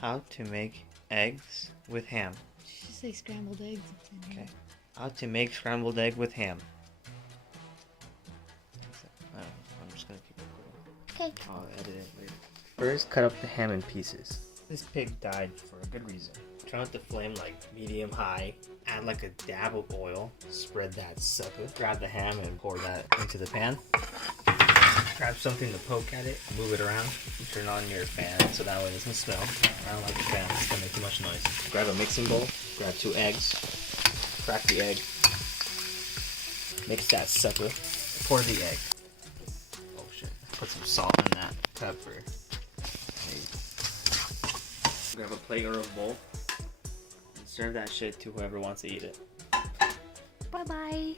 How to make eggs with ham. You should say scrambled eggs. Okay. How to make scrambled egg with ham. I'm just gonna keep it going. Okay. I'll edit it later. First, cut up the ham in pieces. This pig died for a good reason. Turn out the flame like medium high. Add like a dab of oil. Spread that sucker. Grab the ham and pour that into the pan. Grab something to poke at it. Move it around. Turn on your fan so that way it doesn't smell. I don't like the fan. It's gonna make too much noise. Grab a mixing bowl. Grab 2 eggs. Crack the egg. Mix that sucker. Pour the egg. Oh shit. Put some salt in that. Pepper. Grab a plate or a bowl. And serve that shit to whoever wants to eat it. Bye bye.